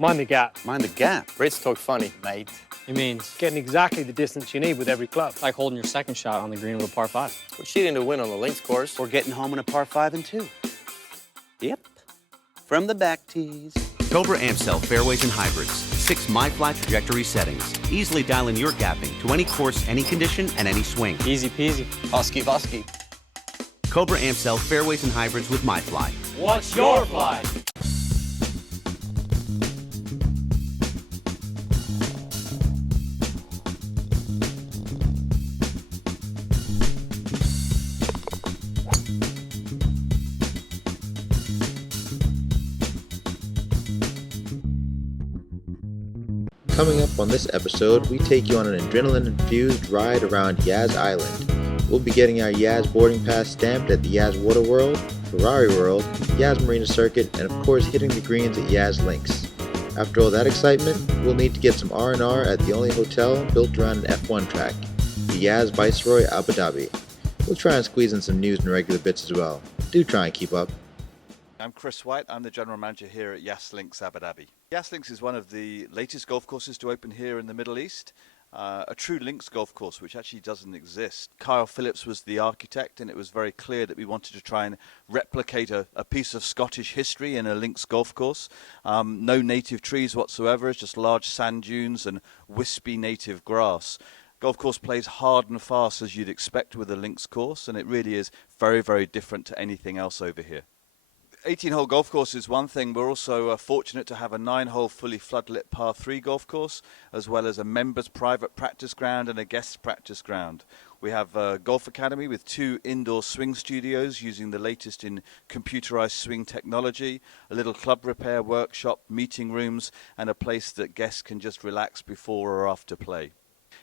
Mind the gap. Mind the gap. Brits talk funny, mate. It means Getting exactly the distance you need with every club. like holding your second shot on the green of a par 5. We're cheating to win on the links course. Or getting home in a par 5 and 2. Yep. From the back tees. Cobra Amstel fairways and hybrids. 6 MyFly trajectory settings. Easily dial in your gapping to any course, any condition, and any swing. Easy peasy. Hosky Vosky. Cobra Amstel fairways and hybrids with MyFly. What's your fly? Coming up on this episode, we take you on an adrenaline-infused ride around Yas Island. We'll be getting our Yas boarding pass stamped at the Yas Waterworld, Ferrari World, Yas Marina Circuit, and of course hitting the greens at Yas Links. After all that excitement, we'll need to get some R&R at the only hotel built around an F1 track, the Yas Viceroy, Abu Dhabi. We'll try and squeeze in some news and regular bits as well. Do try and keep up. I'm Chris White. I'm the General Manager here at Yas Links, Abu Dhabi. Yas Links is one of the latest golf courses to open here in the Middle East. A true links golf course, which actually doesn't exist. Kyle Phillips was the architect, and it was very clear that we wanted to try and replicate a piece of Scottish history in a links golf course. No native trees whatsoever, it's just large sand dunes and wispy native grass. Golf course plays hard and fast as you'd expect with a links course, and it really is very, very different to anything else over here. 18-hole golf course is one thing. We're also fortunate to have a 9-hole fully floodlit par 3 golf course, as well as a members private practice ground and a guest practice ground. We have a golf academy with 2 indoor swing studios using the latest in computerized swing technology, a little club repair workshop, meeting rooms, and a place that guests can just relax before or after play.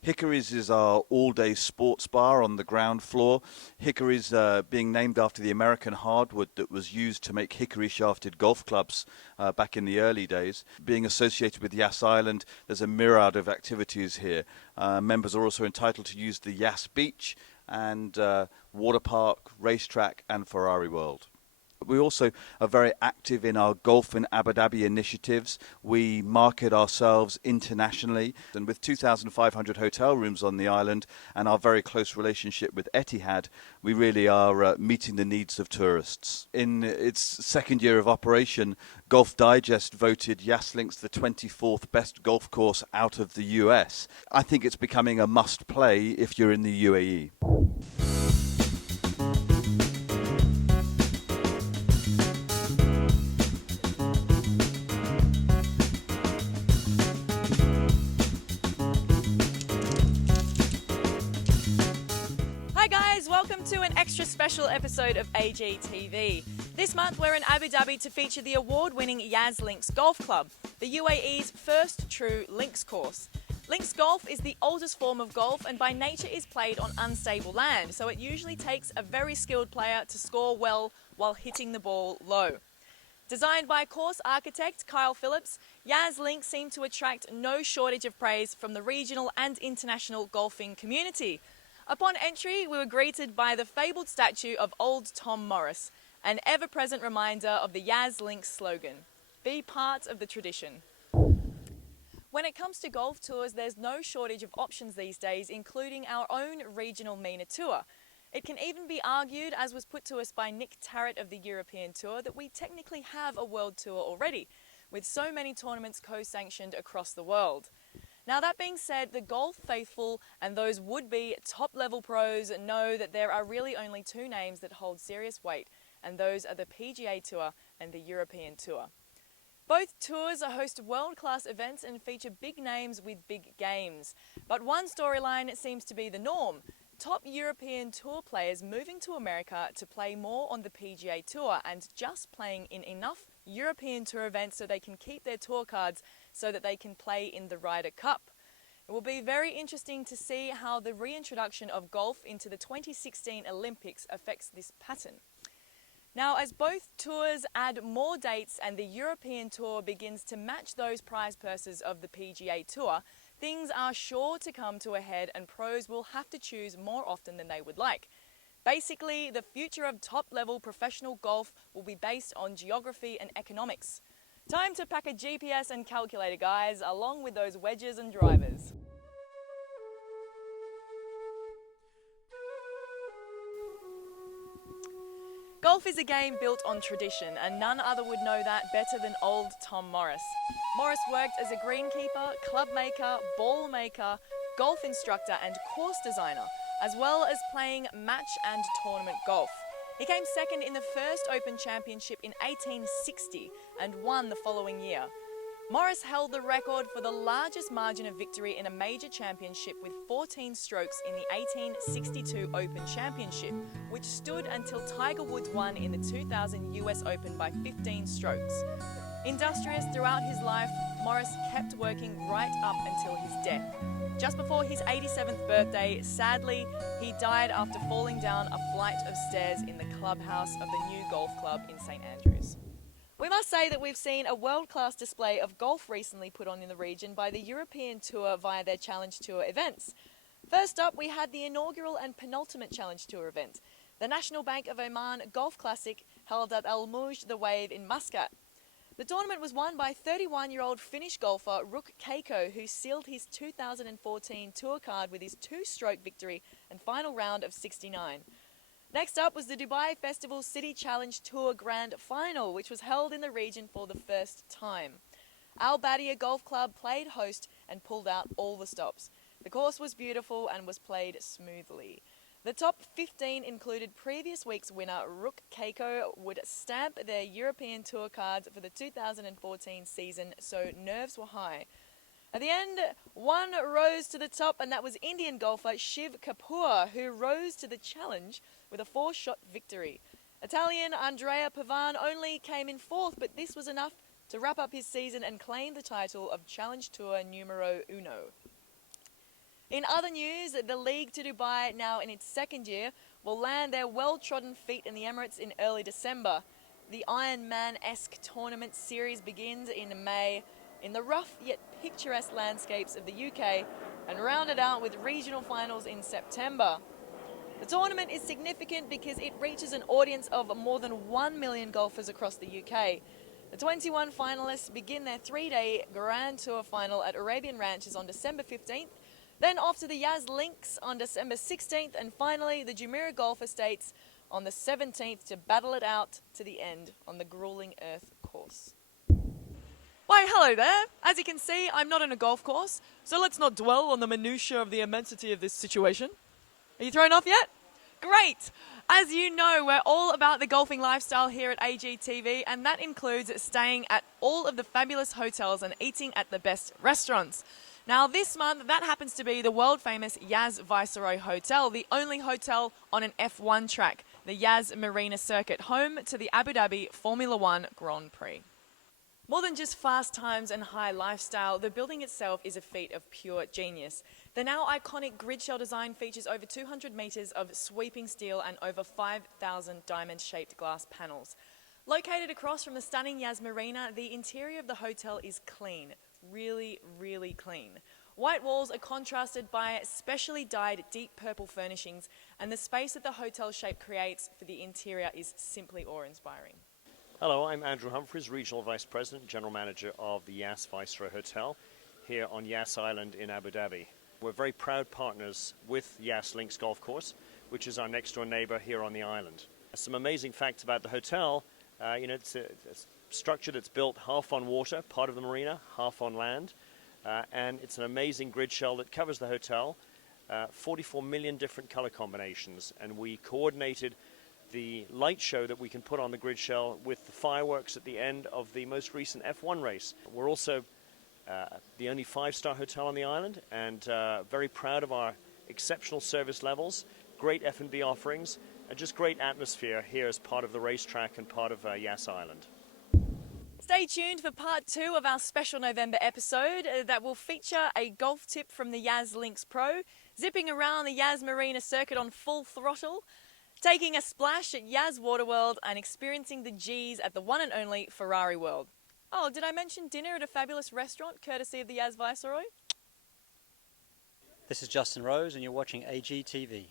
Hickory's is our all-day sports bar on the ground floor. Hickory's being named after the American hardwood that was used to make hickory-shafted golf clubs back in the early days. Being associated with Yas Island, there's a myriad of activities here. Members are also entitled to use the Yas Beach and water park, racetrack, and Ferrari World. We also are very active in our Golf in Abu Dhabi initiatives. We market ourselves internationally, and with 2,500 hotel rooms on the island and our very close relationship with Etihad, we really are meeting the needs of tourists. In its second year of operation, Golf Digest voted Yas Links the 24th best golf course out of the US. I think it's becoming a must-play if you're in the UAE. Welcome to an extra special episode of AGTV. This month we're in Abu Dhabi to feature the award-winning Yas Links Golf Club, the UAE's first true links course. Links golf is the oldest form of golf and by nature is played on unstable land, so it usually takes a very skilled player to score well while hitting the ball low. Designed by course architect Kyle Phillips, Yas Links seemed to attract no shortage of praise from the regional and international golfing community. Upon entry, we were greeted by the fabled statue of old Tom Morris, an ever-present reminder of the Yas Links slogan, "Be part of the tradition." When it comes to golf tours, there's no shortage of options these days, including our own regional MENA tour. It can even be argued, as was put to us by Nick Tarrant of the European Tour, that we technically have a world tour already, with so many tournaments co-sanctioned across the world. Now, that being said, the golf faithful and those would-be top-level pros know that there are really only 2 names that hold serious weight, and those are the PGA Tour and the European Tour. Both tours are host of world-class events and feature big names with big games. But one storyline seems to be the norm. Top European Tour players moving to America to play more on the PGA Tour and just playing in enough European Tour events so they can keep their tour cards so that they can play in the Ryder Cup. It will be very interesting to see how the reintroduction of golf into the 2016 Olympics affects this pattern. Now, as both tours add more dates and the European Tour begins to match those prize purses of the PGA Tour, things are sure to come to a head and pros will have to choose more often than they would like. Basically, the future of top-level professional golf will be based on geography and economics. Time to pack a GPS and calculator, guys, along with those wedges and drivers. Golf is a game built on tradition, and none other would know that better than old Tom Morris. Morris worked as a greenkeeper, club maker, ball maker, golf instructor and course designer, as well as playing match and tournament golf. He came second in the first Open Championship in 1860 and won the following year. Morris held the record for the largest margin of victory in a major championship with 14 strokes in the 1862 Open Championship, which stood until Tiger Woods won in the 2000 US Open by 15 strokes. Industrious throughout his life, Morris kept working right up until his death. Just before his 87th birthday, sadly, he died after falling down a flight of stairs in the clubhouse of the new golf club in St Andrews. We must say that we've seen a world-class display of golf recently put on in the region by the European Tour via their Challenge Tour events. First up, we had the inaugural and penultimate Challenge Tour event, the National Bank of Oman Golf Classic held at Al Mouj The Wave in Muscat. The tournament was won by 31-year-old Finnish golfer Ruk Keiko, who sealed his 2014 tour card with his two-stroke victory and final round of 69. Next up was the Dubai Festival City Challenge Tour Grand Final, which was held in the region for the first time. Al Badia Golf Club played host and pulled out all the stops. The course was beautiful and was played smoothly. The top 15 included previous week's winner Ruk Keiko would stamp their European Tour cards for the 2014 season, so nerves were high. At the end, one rose to the top, and that was Indian golfer Shiv Kapoor, who rose to the challenge with a 4-shot victory. Italian Andrea Pavan only came in 4th, but this was enough to wrap up his season and claim the title of Challenge Tour numero uno. In other news, the League to Dubai, now in its second year, will land their well-trodden feet in the Emirates in early December. The Iron Man-esque tournament series begins in May in the rough yet picturesque landscapes of the UK and rounded out with regional finals in September. The tournament is significant because it reaches an audience of more than 1 million golfers across the UK. The 21 finalists begin their 3-day Grand Tour final at Arabian Ranches on December 15th, then off to the Yas Links on December 16th, and finally the Jumeirah Golf Estates on the 17th to battle it out to the end on the grueling earth course. Why, hello there. As you can see, I'm not on a golf course, so let's not dwell on the minutiae of the immensity of this situation. Are you thrown off yet? Great! As you know, we're all about the golfing lifestyle here at AGTV, and that includes staying at all of the fabulous hotels and eating at the best restaurants. Now this month, that happens to be the world-famous Yas Viceroy Hotel, the only hotel on an F1 track, the Yas Marina Circuit, home to the Abu Dhabi Formula One Grand Prix. More than just fast times and high lifestyle, the building itself is a feat of pure genius. The now iconic grid shell design features over 200 metres of sweeping steel and over 5,000 diamond-shaped glass panels. Located across from the stunning Yas Marina, the interior of the hotel is clean, really, really clean. White walls are contrasted by specially dyed deep purple furnishings, and the space that the hotel shape creates for the interior is simply awe-inspiring. Hello, I'm Andrew Humphreys, Regional Vice President, General Manager of the Yas Viceroy Hotel here on Yas Island in Abu Dhabi. We're very proud partners with Yas Links Golf Course, which is our next door neighbor here on the island. Some amazing facts about the hotel. It's a structure that's built half on water, part of the marina, half on land, and it's an amazing grid shell that covers the hotel, 44 million different color combinations, and we coordinated the light show that we can put on the grid shell with the fireworks at the end of the most recent F1 race. We're also the only 5-star hotel on the island, and very proud of our exceptional service levels, great F&B offerings, and just great atmosphere here as part of the racetrack and part of Yas Island. Stay tuned for part 2 of our special November episode that will feature a golf tip from the Yas Links Pro, zipping around the Yas Marina Circuit on full throttle, taking a splash at Yas Waterworld, and experiencing the G's at the one and only Ferrari World. Oh, did I mention dinner at a fabulous restaurant courtesy of the Yas Viceroy? This is Justin Rose and you're watching AGTV.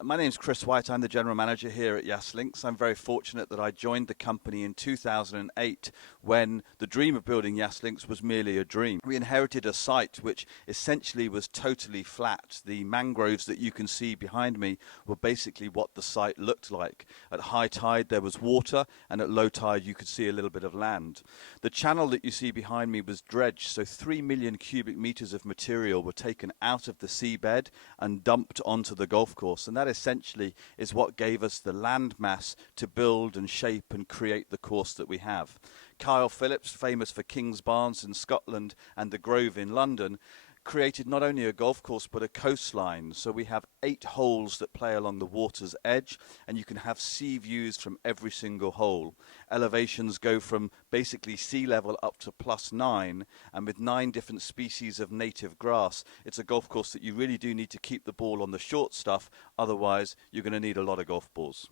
My name's Chris White. I'm the general manager here at Yas Links. I'm very fortunate that I joined the company in 2008 when the dream of building Yas Links was merely a dream. We inherited a site which essentially was totally flat. The mangroves that you can see behind me were basically what the site looked like. At high tide there was water, and at low tide you could see a little bit of land. The channel that you see behind me was dredged, so 3 million cubic meters of material were taken out of the seabed and dumped onto the golf course, and that essentially is what gave us the land mass to build and shape and create the course that we have. Kyle Phillips, famous for King's Barnes in Scotland and the Grove in London, created not only a golf course but a coastline. So we have 8 holes that play along the water's edge, and you can have sea views from every single hole. Elevations go from basically sea level up to +9, and with 9 different species of native grass, it's a golf course that you really do need to keep the ball on the short stuff, otherwise you're going to need a lot of golf balls.